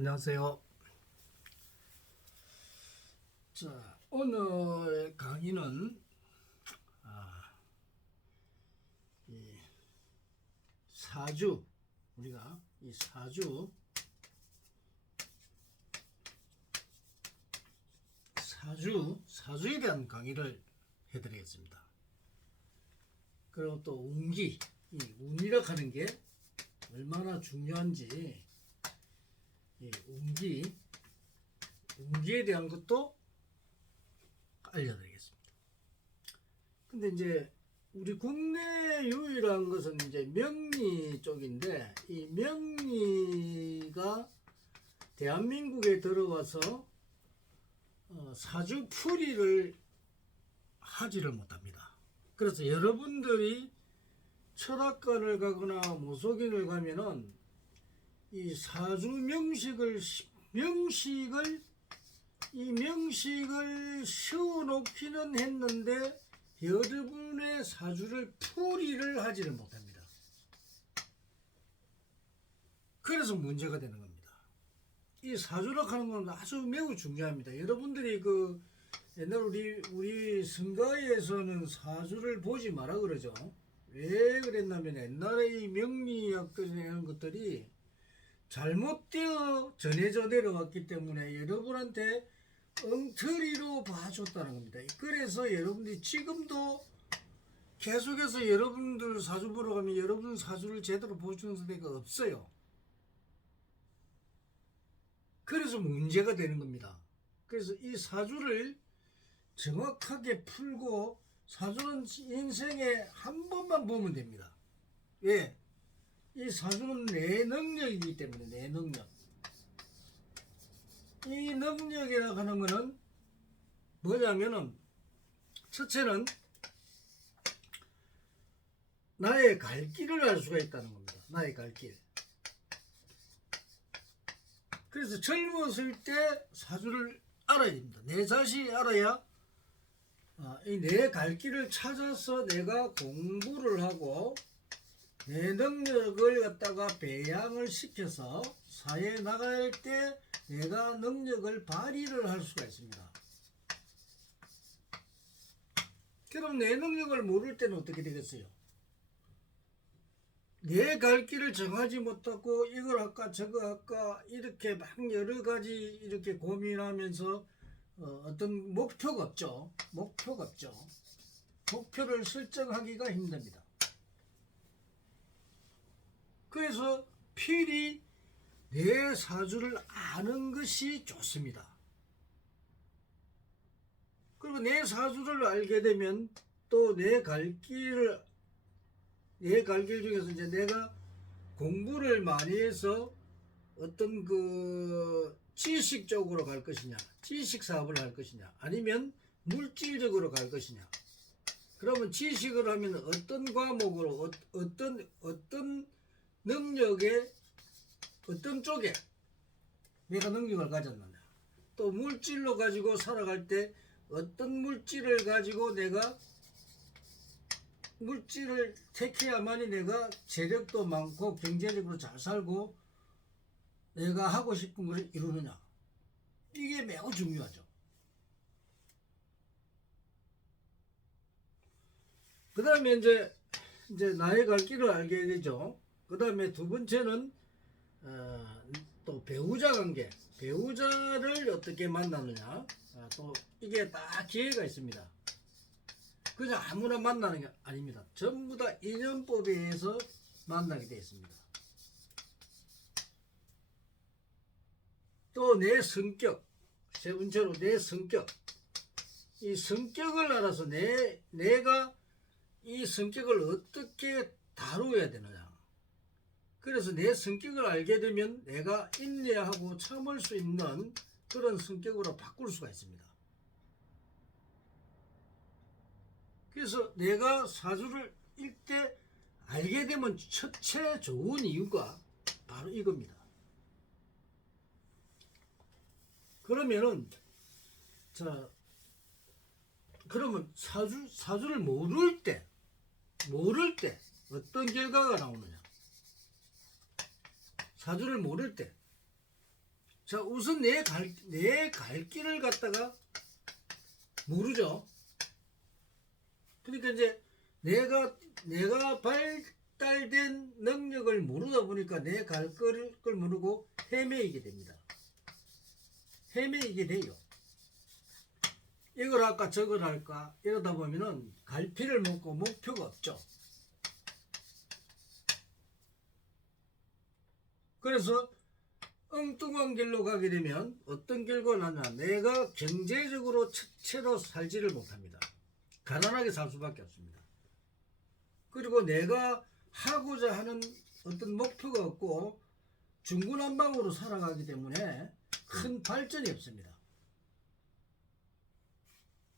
안녕하세요. 자, 오늘 강의는 이 사주, 우리가 이 사주에 대한 강의를 해드리겠습니다. 그리고 또 운기, 이 운이라 하는 게 얼마나 중요한지, 이 운기에 대한 것도 알려드리겠습니다. 근데 이제 우리 국내 유일한 것은 이제 명리 쪽인데, 이 명리가 대한민국에 들어와서 사주풀이를 하지를 못합니다. 그래서 여러분들이 철학관을 가거나 모속인을 가면은 이 사주 명식을 씌워놓기는 했는데 여러분의 사주를 풀이를 하지를 못합니다. 그래서 문제가 되는 겁니다. 이 사주라 하는 건 아주 매우 중요합니다. 여러분들이 옛날 우리 성가에서는 사주를 보지 마라 그러죠. 왜 그랬냐면 옛날에 이 명리학이라는 것들이 잘못되어 전해져 내려왔기 때문에 여러분한테 엉터리로 봐줬다는 겁니다. 그래서 여러분들이 지금도 계속해서 여러분들 사주 보러 가면 여러분 사주를 제대로 보여주는 데가 없어요. 그래서 문제가 되는 겁니다. 그래서 이 사주를 정확하게 풀고, 사주는 인생에 한 번만 보면 됩니다. 왜? 이 사주는 내 능력이기 때문에, 내 능력. 이 능력이라고 하는 거는 뭐냐면은, 첫째는 나의 갈 길을 알 수가 있다는 겁니다. 나의 갈 길. 그래서 젊었을 때 사주를 알아야 됩니다. 내 자신이 알아야 내 갈 길을 찾아서 내가 공부를 하고 내 능력을 갖다가 배양을 시켜서 사회에 나갈 때 내가 능력을 발휘를 할 수가 있습니다. 그럼 내 능력을 모를 때는 어떻게 되겠어요? 내 갈 길을 정하지 못하고 이걸 할까 저거 할까 이렇게 막 여러 가지 이렇게 고민하면서 어떤 목표가 없죠. 목표를 설정하기가 힘듭니다. 그래서 필히 내 사주를 아는 것이 좋습니다. 그리고 내 사주를 알게 되면 또 내 갈 길 중에서 이제 내가 공부를 많이 해서 어떤 지식 쪽으로 갈 것이냐, 지식 사업을 할 것이냐, 아니면 물질적으로 갈 것이냐. 그러면 지식을 하면 어떤 과목으로, 어떤 능력에, 어떤 쪽에 내가 능력을 가졌느냐. 또 물질로 가지고 살아갈 때 어떤 물질을 가지고 내가 물질을 택해야만이 내가 재력도 많고 경제적으로 잘 살고 내가 하고 싶은 것을 이루느냐. 이게 매우 중요하죠. 그 다음에 이제 나의 갈 길을 알게 되죠. 그 다음에 두 번째는 또 배우자 관계, 배우자를 어떻게 만나느냐. 또 이게 다 기회가 있습니다. 그냥 아무나 만나는 게 아닙니다. 전부 다 인연법에 의해서 만나게 되어 있습니다. 또 내 성격, 세 번째로 내 성격. 이 성격을 알아서 내가 이 성격을 어떻게 다루어야 되느냐. 그래서 내 성격을 알게 되면 내가 인내하고 참을 수 있는 그런 성격으로 바꿀 수가 있습니다. 그래서 내가 사주를 읽때 알게 되면 첫째 좋은 이유가 바로 이겁니다. 그러면은 그러면 사주를 모를 때 어떤 결과가 나오느냐? 사주를 모를 때 자, 우선 내 갈 길을 갖다가 모르죠. 그러니까 이제 내가 발달된 능력을 모르다 보니까 내 갈 걸 모르고 헤매이게 됩니다. 헤매이게 돼요. 이걸 할까 저걸 할까 이러다 보면은 갈피를 먹고 목표가 없죠. 그래서 엉뚱한 길로 가게 되면 어떤 결과가 나냐, 내가 경제적으로 최로 살지를 못합니다. 가난하게 살 수밖에 없습니다. 그리고 내가 하고자 하는 어떤 목표가 없고 중구난방으로 살아가기 때문에 큰 발전이 없습니다.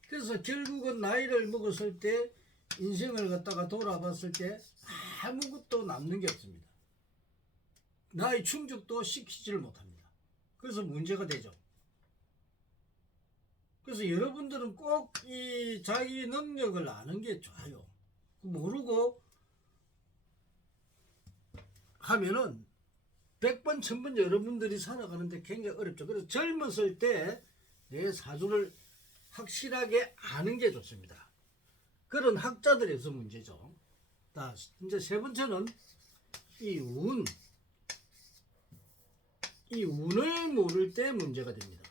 그래서 결국은 나이를 먹었을 때 인생을 갖다가 돌아봤을 때 아무것도 남는 게 없습니다. 나의 충족도 시키지를 못합니다. 그래서 문제가 되죠. 그래서 여러분들은 꼭 이 자기 능력을 아는 게 좋아요. 모르고 하면은 100번 1000번 여러분들이 살아가는데 굉장히 어렵죠. 그래서 젊었을 때 내 사주를 확실하게 아는 게 좋습니다. 그런 학자들에서 문제죠. 자, 이제 세 번째는 이 운을 모를 때 문제가 됩니다.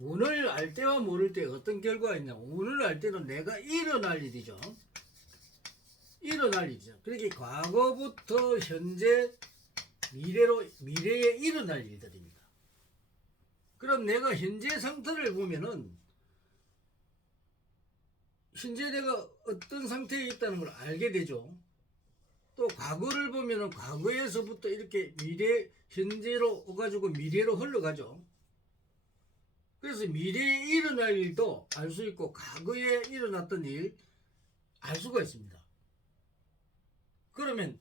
운을 알 때와 모를 때 어떤 결과가 있냐. 운을 알 때는 내가 일어날 일이죠. 일어날 일이죠. 그러니까 과거부터 현재 미래에 일어날 일들입니다. 그럼 내가 현재 상태를 보면은 현재 내가 어떤 상태에 있다는 걸 알게 되죠. 또 과거를 보면은 과거에서부터 이렇게 현재로 오가지고 미래로 흘러가죠. 그래서 미래에 일어날 일도 알 수 있고 과거에 일어났던 일 알 수가 있습니다. 그러면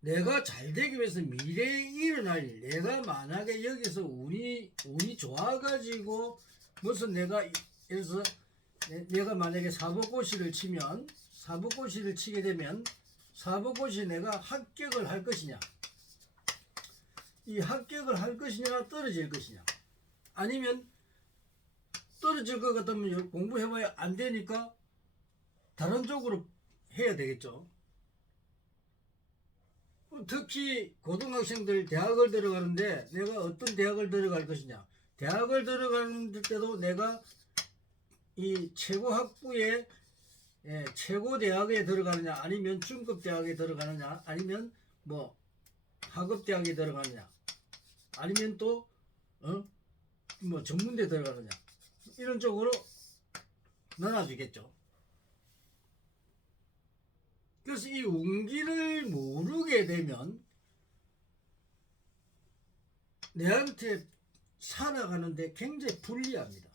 내가 잘 되기 위해서 미래에 일어날 일, 내가 만약에 여기서 운이 좋아가지고 무슨 내가 만약에 사법고시를 치게 되면 사법고시 내가 합격을 할 것이냐, 이 합격을 할 것이냐 떨어질 것이냐, 아니면 떨어질 것 같으면 공부해봐야 안 되니까 다른 쪽으로 해야 되겠죠. 특히 고등학생들 대학을 들어가는데 내가 어떤 대학을 들어갈 것이냐, 대학을 들어가는 때도 내가 이 최고 학부에 최고 대학에 들어가느냐, 아니면 중급 대학에 들어가느냐, 아니면 뭐 하급 대학에 들어가느냐, 아니면 또 뭐 전문대 들어가느냐, 이런 쪽으로 나눠주겠죠. 그래서 이 운기를 모르게 되면 내한테 살아가는데 굉장히 불리합니다.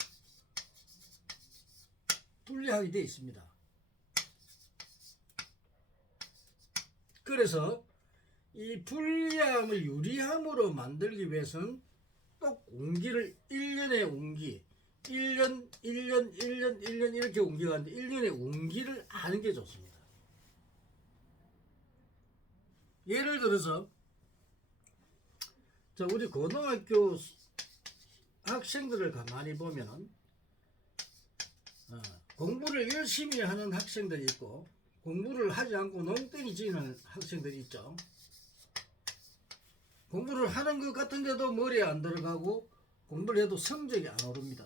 불리하게 되어 있습니다. 그래서 이 불리함을 유리함으로 만들기 위해서는 꼭 운기를 1년의 운기, 1년 이렇게 운기가 가는데 1년의 운기를 아는 게 좋습니다. 예를 들어서 우리 고등학교 학생들을 가만히 보면은 공부를 열심히 하는 학생들이 있고 공부를 하지 않고 농땡이 지는 학생들이 있죠. 공부를 하는 것 같은데도 머리에 안 들어가고 공부를 해도 성적이 안 오릅니다.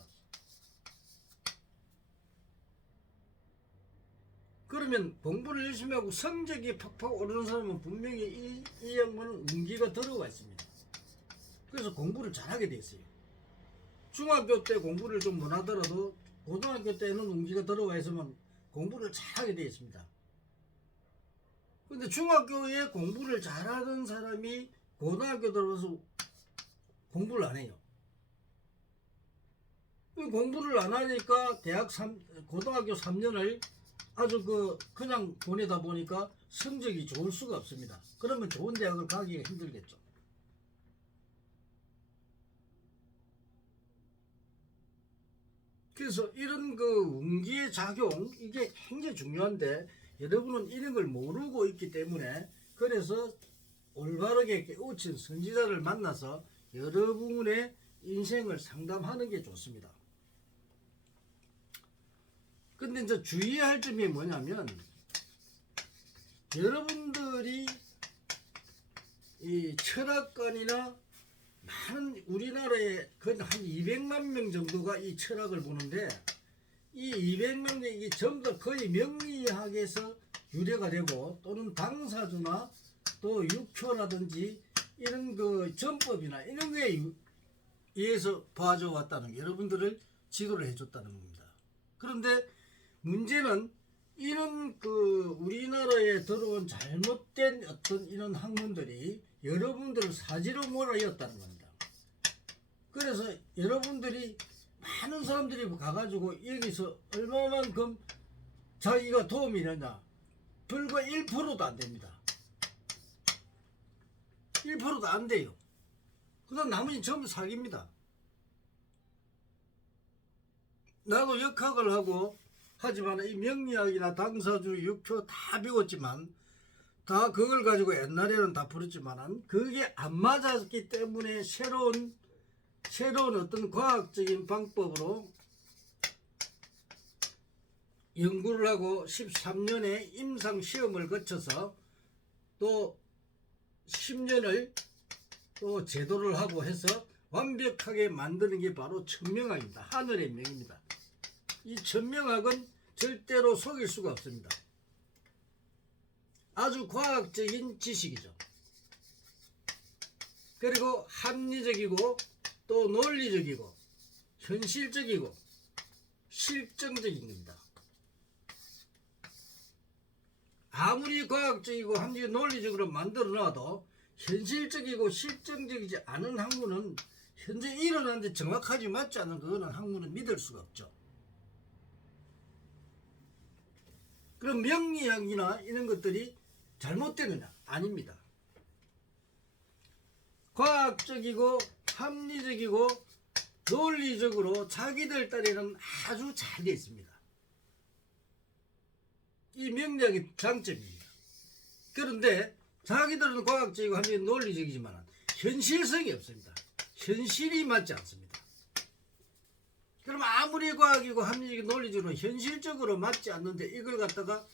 그러면 공부를 열심히 하고 성적이 팍팍 오르는 사람은 분명히 이 양반은 운기가 들어와 있습니다. 그래서 공부를 잘하게 돼 있어요. 중학교 때 공부를 좀 못하더라도 고등학교 때는 운기가 들어와 있으면 공부를 잘하게 돼 있습니다. 근데 중학교에 공부를 잘하던 사람이 고등학교 들어와서 공부를 안 해요. 공부를 안 하니까 고등학교 3년을 아주 그냥 보내다 보니까 성적이 좋을 수가 없습니다. 그러면 좋은 대학을 가기가 힘들겠죠. 그래서 이런 운기의 작용, 이게 굉장히 중요한데 여러분은 이런 걸 모르고 있기 때문에, 그래서 올바르게 깨우친 선지자를 만나서 여러분의 인생을 상담하는 게 좋습니다. 근데 이제 주의할 점이 뭐냐면, 여러분들이 이 철학관이나 많은 우리나라에 거의 한 200만 명 정도가 이 철학을 보는데, 이 200만 명이 전부 다 거의 명리학에서 유래가 되고, 또는 당사주나 또 육효라든지 이런 그 전법이나 이런 거에 의해서 봐줘 왔다는 게, 여러분들을 지도를 해줬다는 겁니다. 그런데 문제는 이런 그 우리나라에 들어온 잘못된 어떤 이런 학문들이 여러분들을 사지로 몰아였다는 겁니다. 그래서 여러분들이 많은 사람들이 가가지고 여기서 얼마만큼 자기가 도움이 되냐, 불과 1%도 안 됩니다. 1%도 안 돼요. 그다음 나머지 전부 사기입니다. 나도 역학을 하고 하지만 이 명리학이나 당사주, 육효 다 배웠지만, 다 그걸 가지고 옛날에는 다 풀었지만은 그게 안 맞았기 때문에 새로운 어떤 과학적인 방법으로 연구를 하고 13년의 임상 시험을 거쳐서 또 10년을 또 제도를 하고 해서 완벽하게 만드는 게 바로 천명학입니다. 하늘의 명입니다. 이 천명학은 절대로 속일 수가 없습니다. 아주 과학적인 지식이죠. 그리고 합리적이고 또 논리적이고 현실적이고 실정적인 겁니다. 아무리 과학적이고 합리적 논리적으로 만들어놔도 현실적이고 실정적이지 않은 학문은 현재 일어나는데 정확하지 맞지 않은 그거는 학문은 믿을 수가 없죠. 그럼 명리학이나 이런 것들이 잘못되느냐? 아닙니다. 과학적이고 합리적이고 논리적으로 자기들 딴에는 아주 잘 되어 있습니다. 이 명리학의 장점입니다. 그런데 자기들은 과학적이고 합리적 논리적이지만 현실성이 없습니다. 현실이 맞지 않습니다. 그럼 아무리 과학이고 합리적이고 논리적으로 현실적으로 맞지 않는데 이걸 갖다가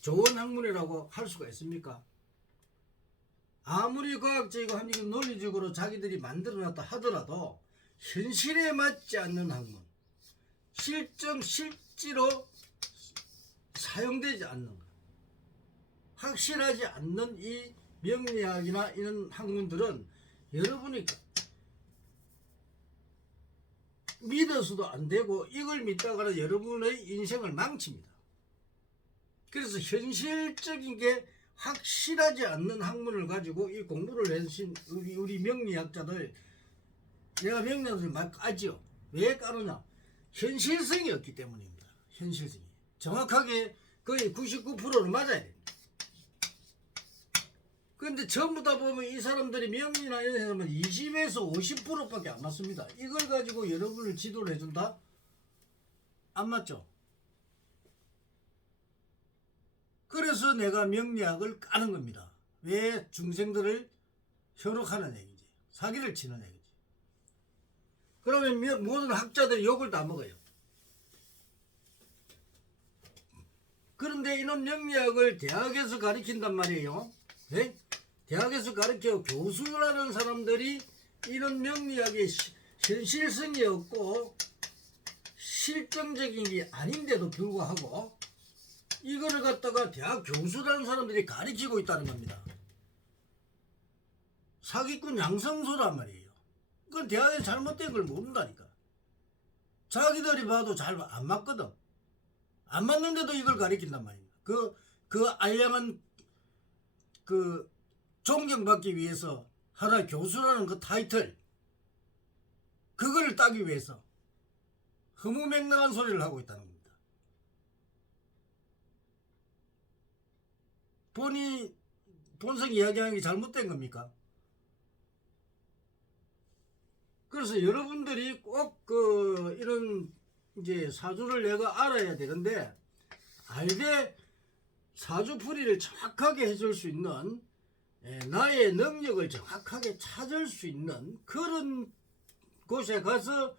좋은 학문이라고 할 수가 있습니까? 아무리 과학적이고 합리적 논리적으로 자기들이 만들어놨다 하더라도 현실에 맞지 않는 학문, 실제로 사용되지 않는 것, 확실하지 않는 이 명리학이나 이런 학문들은 여러분이 믿어서도 안 되고, 이걸 믿다가는 여러분의 인생을 망칩니다. 그래서 현실적인 게 확실하지 않는 학문을 가지고 이 공부를 해주신 우리 명리학자들, 내가 명리학을 막 까지요. 왜 까느냐? 현실성이 없기 때문입니다. 현실성이 정확하게 거의 99%를 맞아야 됩니다. 그런데 전부 다 보면 이 사람들이 명리나 이런 사람은 20에서 50%밖에 안 맞습니다. 이걸 가지고 여러분을 지도를 해준다? 안 맞죠? 그래서 내가 명리학을 까는 겁니다. 왜 중생들을 현혹하는 얘기지, 사기를 치는 얘기지. 그러면 모든 학자들이 욕을 다 먹어요. 그런데 이런 명리학을 대학에서 가르친단 말이에요. 네? 대학에서 가르쳐 교수라는 사람들이 이런 명리학의 현실성이 없고 실정적인 게 아닌데도 불구하고 이거를 갖다가 대학 교수라는 사람들이 가르치고 있다는 겁니다. 사기꾼 양성소란 말이에요. 그건 대학에서 잘못된 걸 모른다니까. 자기들이 봐도 잘 안 맞거든. 안 맞는데도 이걸 가르친단 말이에요. 그 알량한 그 존경받기 위해서 하나 교수라는 그 타이틀, 그거를 따기 위해서 허무맹랑한 소리를 하고 있다는 겁니다. 본성 이야기하는 게 잘못된 겁니까? 그래서 여러분들이 꼭 이런 이제 사주를 내가 알아야 되는데, 알되 사주풀이를 정확하게 해줄 수 있는 나의 능력을 정확하게 찾을 수 있는 그런 곳에 가서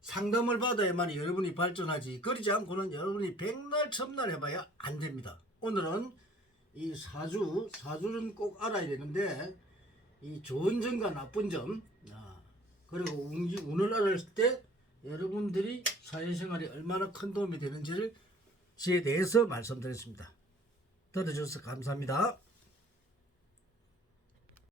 상담을 받아야만 여러분이 발전하지, 그러지 않고는 여러분이 백날 천날 해봐야 안 됩니다. 오늘은 이 사주는 꼭 알아야 되는데 이 좋은 점과 나쁜 점, 그리고 운을 알을 때 여러분들이 사회생활에 얼마나 큰 도움이 되는지에 대해서 말씀드렸습니다. 들어주셔서 감사합니다.